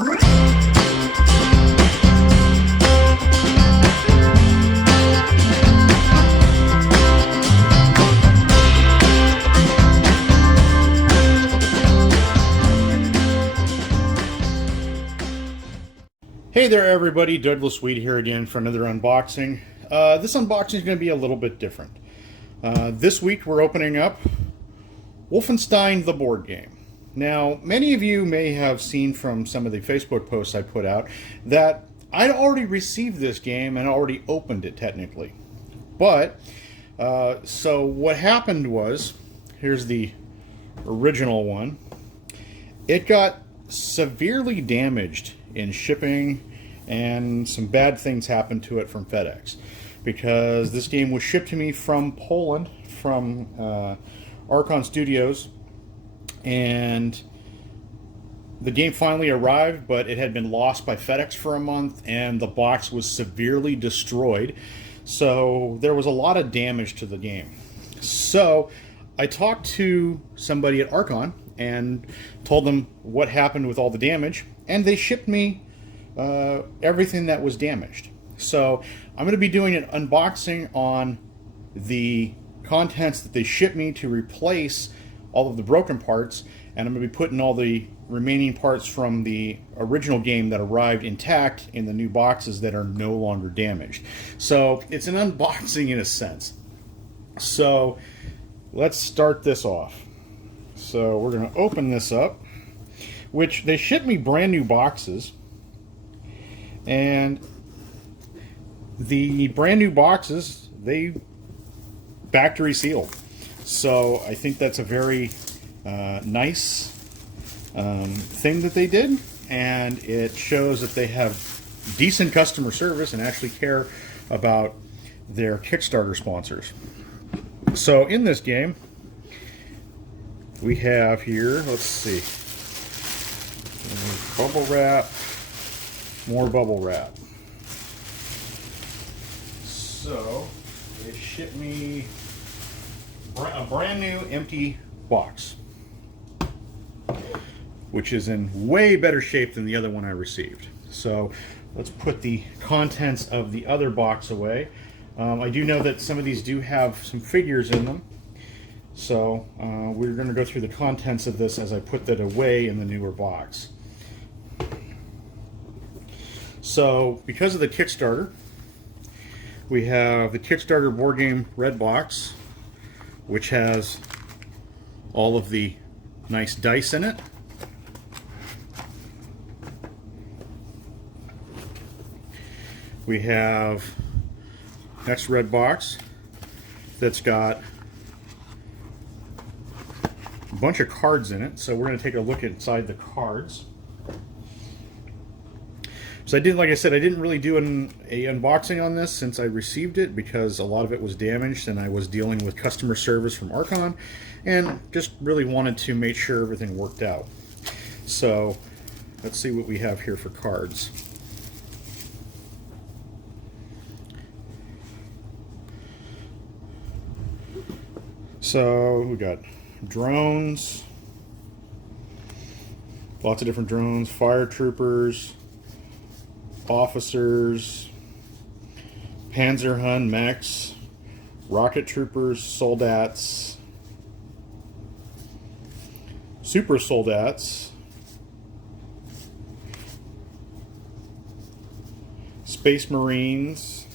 Hey there everybody, Douglas Weed here again for another unboxing. This unboxing is going to be a little bit different. This week we're opening up Wolfenstein the board game. Now, many of you may have seen from some of the Facebook posts I put out that I'd already received this game and already opened it technically. But, so what happened was, here's the original one. It got severely damaged in shipping, and some bad things happened to it from FedEx because this game was shipped to me from Poland, from Archon Studios, and the game finally arrived, but it had been lost by FedEx for a month and the box was severely destroyed, so there was a lot of damage to the game. So I talked to somebody at Archon and told them what happened with all the damage, and they shipped me everything that was damaged. So I'm going to be doing an unboxing on the contents that they shipped me to replace all of the broken parts, and I'm going to be putting all the remaining parts from the original game that arrived intact in the new boxes that are no longer damaged. So it's an unboxing in a sense. So let's start this off. So we're going to open this up, which they shipped me brand new boxes, and the brand new boxes, they factory sealed. So I think that's a very nice thing that they did, and it shows that they have decent customer service and actually care about their Kickstarter sponsors. So in this game, we have here, let's see, bubble wrap, more bubble wrap. So they shipped me a brand new empty box, which is in way better shape than the other one I received. So let's put the contents of the other box away. I do know that some of these do have some figures in them. So we're going to go through the contents of this as I put that away in the newer box. So because of the Kickstarter, we have the Kickstarter board game red box, which has all of the nice dice in it. We have next red box that's got a bunch of cards in it, so we're going to take a look inside the cards. So I did, like I said, I didn't really do an unboxing on this since I received it because a lot of it was damaged and I was dealing with customer service from Archon and just really wanted to make sure everything worked out. So let's see what we have here for cards. So we got drones, lots of different drones, fire troopers, officers, Panzerhund mechs, rocket troopers, soldats, super soldats, space marines,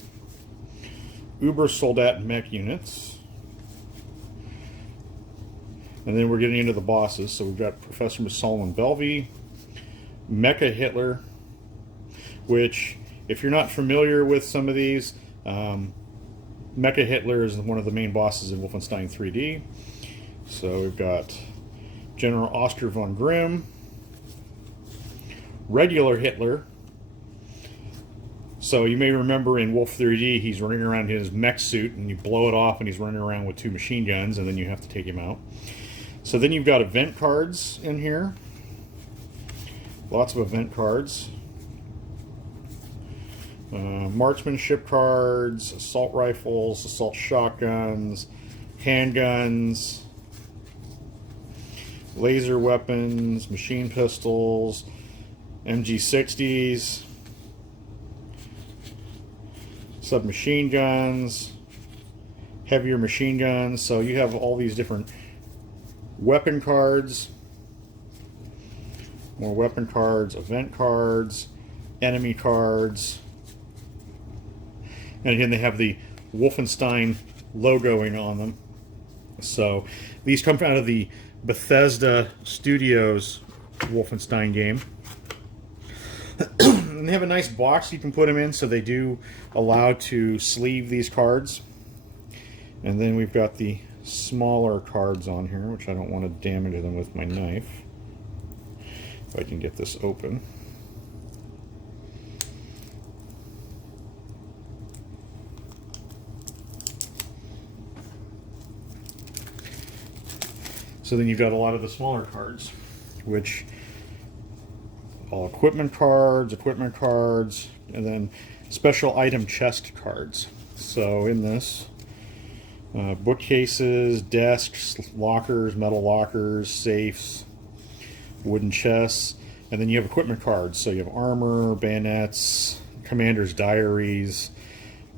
uber soldat mech units. And then we're getting into the bosses. So we've got Professor Solomon Belvey, Mecha Hitler, which, if you're not familiar with some of these, Mecha Hitler is one of the main bosses in Wolfenstein 3D. So we've got General Oscar von Grimm, regular Hitler. So you may remember in Wolf 3D, he's running around in his mech suit, and you blow it off, and he's running around with 2 machine guns, and then you have to take him out. So then you've got event cards in here. Lots of event cards. Marksmanship cards, assault rifles, assault shotguns, handguns, laser weapons, machine pistols, MG60s, submachine guns, heavier machine guns. So you have all these different weapon cards, more weapon cards, event cards, enemy cards. And again, they have the Wolfenstein logoing on them. So these come out of the Bethesda Studios Wolfenstein game. And they have a nice box you can put them in, so they do allow to sleeve these cards. And then we've got the smaller cards on here, which I don't want to damage them with my knife. If I can get this open. So then you've got a lot of the smaller cards, which all equipment cards, and then special item chest cards. So in this, bookcases, desks, lockers, metal lockers, safes, wooden chests, and then you have equipment cards. So you have armor, bayonets, commander's diaries,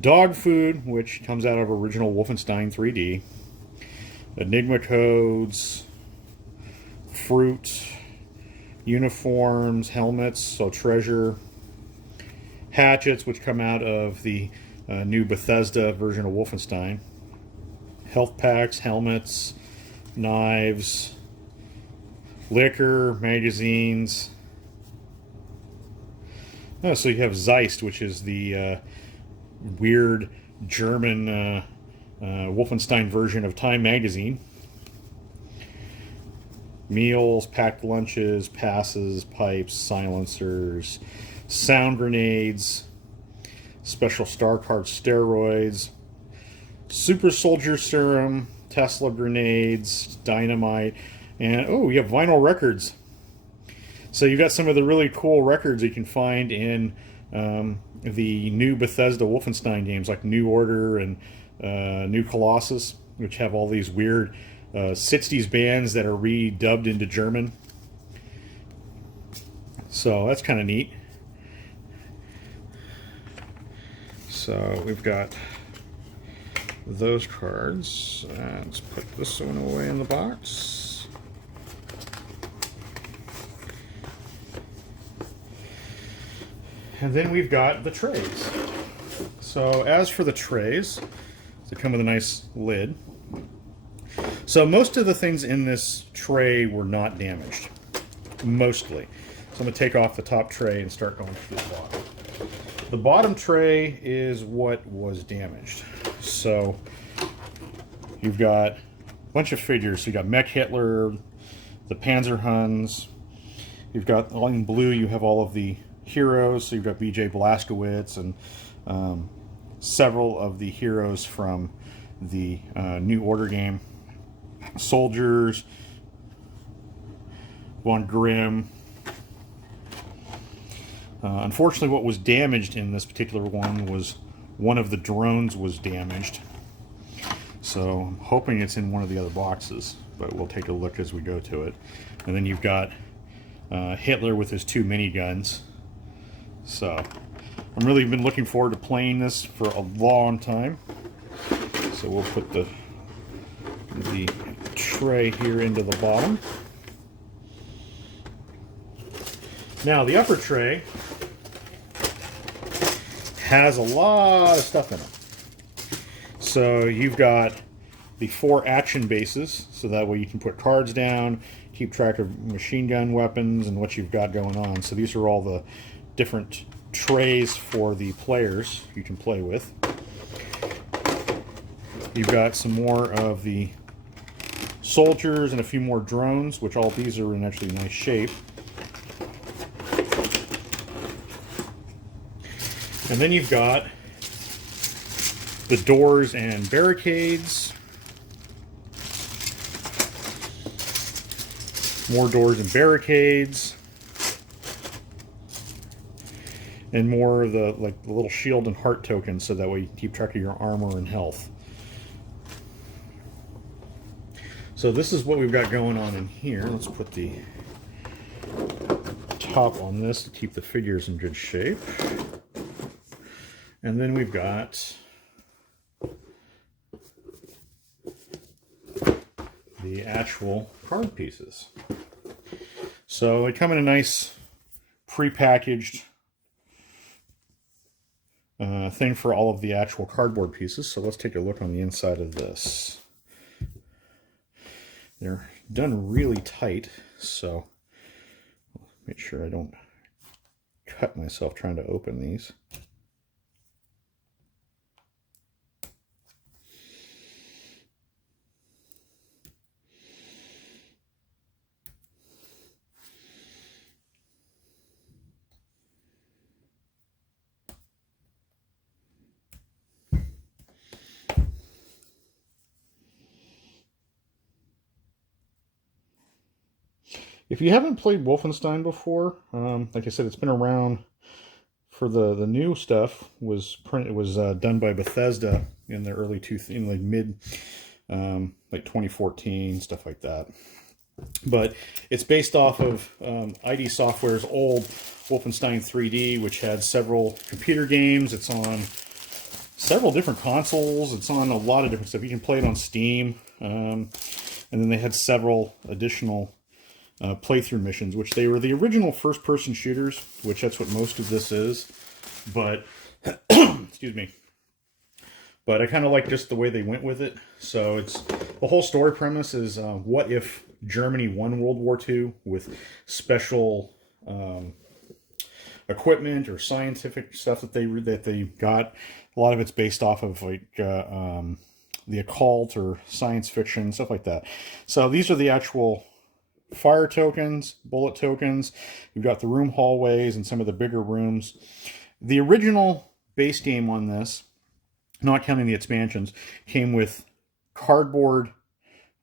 dog food, which comes out of original Wolfenstein 3D, Enigma codes, fruit, uniforms, helmets, so treasure, hatchets, which come out of the new Bethesda version of Wolfenstein, health packs, helmets, knives, liquor, magazines. Oh, so you have Zeist, which is the weird German Wolfenstein version of Time magazine. Meals, packed lunches, passes, pipes, silencers, sound grenades, special star card steroids, super soldier serum, Tesla grenades, dynamite, and oh, you have vinyl records. So you've got some of the really cool records you can find in the new Bethesda Wolfenstein games, like New Order and New Colossus, which have all these weird 60s bands that are redubbed into German. So that's kind of neat. So we've got those cards. Let's put this one away in the box. And then we've got the trays. So as for the trays, they come with a nice lid. So most of the things in this tray were not damaged. Mostly. So I'm going to take off the top tray and start going through the bottom. The bottom tray is what was damaged. So you've got a bunch of figures. So you've got Mech Hitler, the Panzer Huns. You've got, all in blue, you have all of the heroes. So you've got BJ Blazkowicz and several of the heroes from the New Order game. Soldiers, Von Grimm. Unfortunately, what was damaged in this particular one was one of the drones was damaged. So I'm hoping it's in one of the other boxes, but we'll take a look as we go to it. And then you've got Hitler with his 2 miniguns. So I'm really been looking forward to playing this for a long time. So we'll put the tray here into the bottom. Now the upper tray has a lot of stuff in it. So you've got the 4 action bases, so that way you can put cards down, keep track of machine gun weapons and what you've got going on. So these are all the different trays for the players you can play with. You've got some more of the soldiers and a few more drones, which all these are in actually nice shape. And then you've got the doors and barricades. More doors and barricades. And more of the the little shield and heart tokens, so that way you can keep track of your armor and health. So this is what we've got going on in here. Let's put the top on this to keep the figures in good shape. And then we've got the actual card pieces. So they come in a nice pre-packaged thing for all of the actual cardboard pieces. So let's take a look on the inside of this. They're done really tight, so make sure I don't cut myself trying to open these. If you haven't played Wolfenstein before, like I said, it's been around for the new stuff. Was done by Bethesda in the mid like 2014, stuff like that. But it's based off of ID Software's old Wolfenstein 3D, which had several computer games. It's on several different consoles. It's on a lot of different stuff. You can play it on Steam, and then they had several additional playthrough missions, which they were the original first-person shooters, which that's what most of this is. But, excuse me. But I kind of like just the way they went with it. So it's the whole story premise is what if Germany won World War II with special equipment or scientific stuff that they got. A lot of it's based off of like the occult or science fiction, stuff like that. So these are the actual fire tokens, bullet tokens. You've got the room hallways and some of the bigger rooms. The original base game on this, not counting the expansions, came with cardboard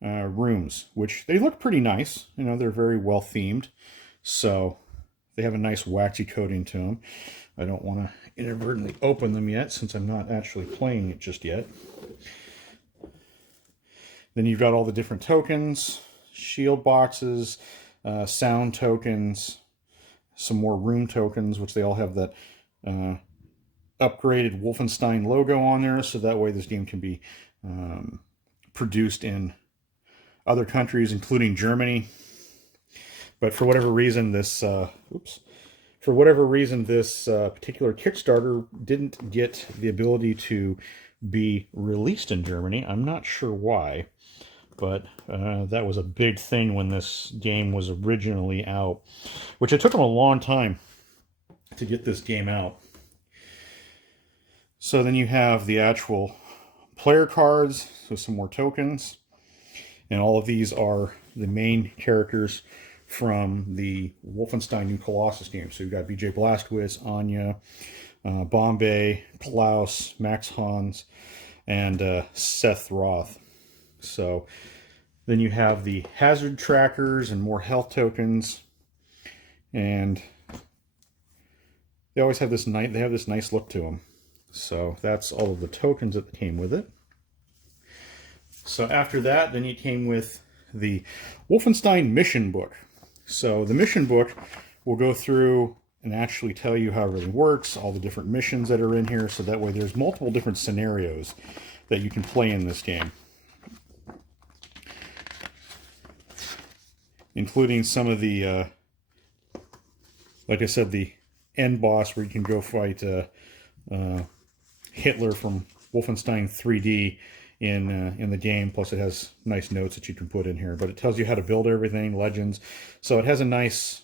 rooms, which they look pretty nice. You know, they're very well themed. So they have a nice waxy coating to them. I don't want to inadvertently open them yet since I'm not actually playing it just yet. Then you've got all the different tokens, shield boxes, sound tokens, some more room tokens, which they all have that upgraded Wolfenstein logo on there, so that way this game can be produced in other countries, including Germany. But for whatever reason, this particular Kickstarter didn't get the ability to be released in Germany. I'm not sure why. But that was a big thing when this game was originally out, which it took them a long time to get this game out. So then you have the actual player cards, so some more tokens. And all of these are the main characters from the Wolfenstein New Colossus game. So you've got BJ Blazkowicz, Anya, Bombay, Klaus, Max Hans, and Seth Roth. So then you have the hazard trackers and more health tokens, and they always have this nice look to them. So that's all of the tokens that came with it. So after that, then it came with the Wolfenstein mission book. So the mission book will go through and actually tell you how everything works, all the different missions that are in here, so that way there's multiple different scenarios that you can play in this game, including some of the, like I said, the end boss where you can go fight Hitler from Wolfenstein 3D in the game. Plus it has nice notes that you can put in here, but it tells you how to build everything, legends. So it has a nice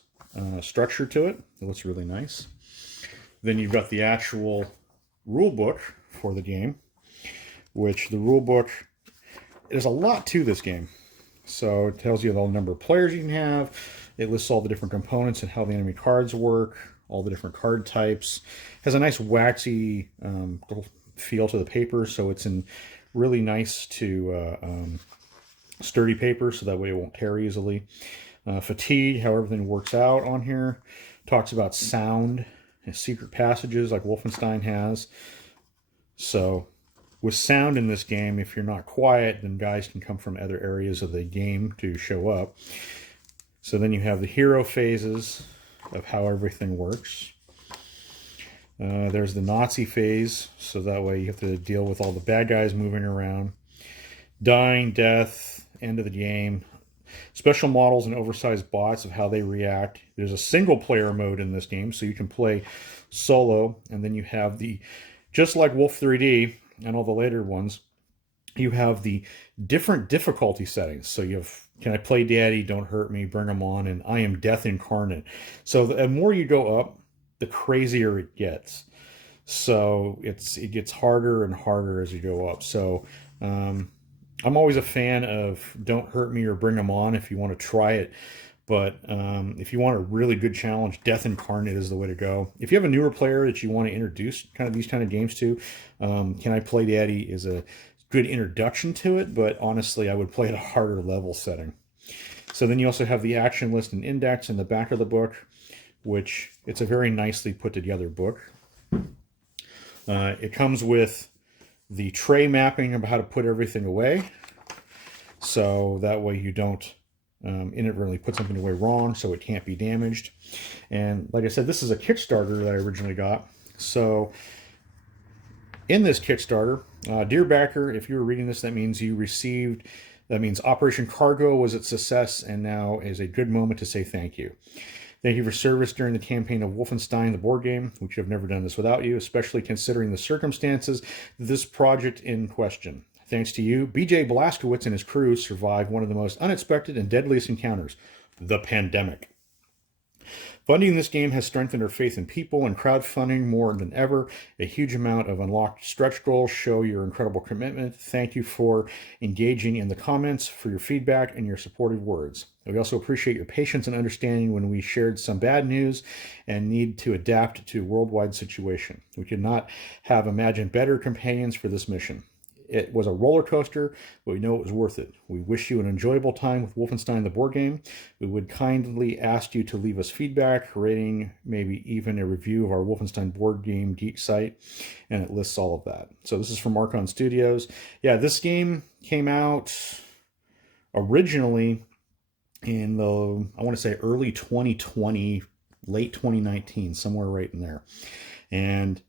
structure to it. It looks really nice. Then you've got the actual rule book for the game, which the rule book, there's a lot to this game. So it tells you the number of players you can have. It lists all the different components and how the enemy cards work, all the different card types. It has a nice waxy feel to the paper, so it's in really nice to sturdy paper, so that way it won't tear easily. Fatigue, how everything works out on here. Talks about sound and secret passages like Wolfenstein has. So with sound in this game, if you're not quiet, then guys can come from other areas of the game to show up. So then you have the hero phases, of how everything works. There's the Nazi phase, so that way you have to deal with all the bad guys moving around. Dying, death, end of the game. Special models and oversized bots of how they react. There's a single player mode in this game, so you can play solo, and then you have the, just like Wolf 3D and all the later ones, you have the different difficulty settings. So you have, can I play daddy, don't hurt me, bring them on, and I am death incarnate. So the more you go up, the crazier it gets. So it gets harder and harder as you go up. So I'm always a fan of don't hurt me or bring them on if you want to try it. But if you want a really good challenge, Death Incarnate is the way to go. If you have a newer player that you want to introduce kind of these kind of games to, Can I Play Daddy is a good introduction to it, but honestly, I would play at a harder level setting. So then you also have the action list and index in the back of the book, which it's a very nicely put together book. It comes with the tray mapping of how to put everything away. So that way you don't inadvertently put something away wrong, so it can't be damaged. And like I said, this is a Kickstarter that I originally got. So in this Kickstarter, dear backer, if you were reading this, that means you received, that means Operation Cargo was a success, and now is a good moment to say thank you. Thank you for service during the campaign of Wolfenstein, the board game. We could have never done this without you, especially considering the circumstances of this project in question. Thanks to you, BJ Blazkowicz and his crew survived one of the most unexpected and deadliest encounters, the pandemic. Funding this game has strengthened our faith in people, and crowdfunding more than ever. A huge amount of unlocked stretch goals show your incredible commitment. Thank you for engaging in the comments, for your feedback, and your supportive words. We also appreciate your patience and understanding when we shared some bad news and need to adapt to a worldwide situation. We could not have imagined better companions for this mission. It was a roller coaster, but we know it was worth it. We wish you an enjoyable time with Wolfenstein the board game. We would kindly ask you to leave us feedback, rating, maybe even a review of our Wolfenstein board game geek site, and it lists all of that. So this is from Archon Studios. Yeah, this game came out originally in the, I want to say early 2020, late 2019, somewhere right in there. And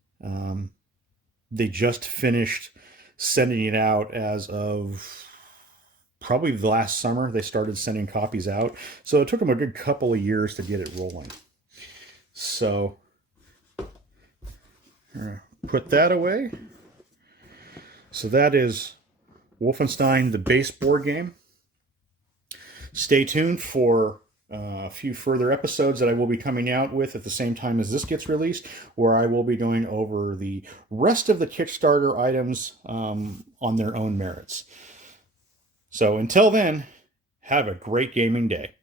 they just finished sending it out as of probably the last summer. They started sending copies out. So it took them a good couple of years to get it rolling. So put that away. So that is Wolfenstein, the base board game. Stay tuned for a few further episodes that I will be coming out with at the same time as this gets released, where I will be going over the rest of the Kickstarter items on their own merits. So until then, have a great gaming day.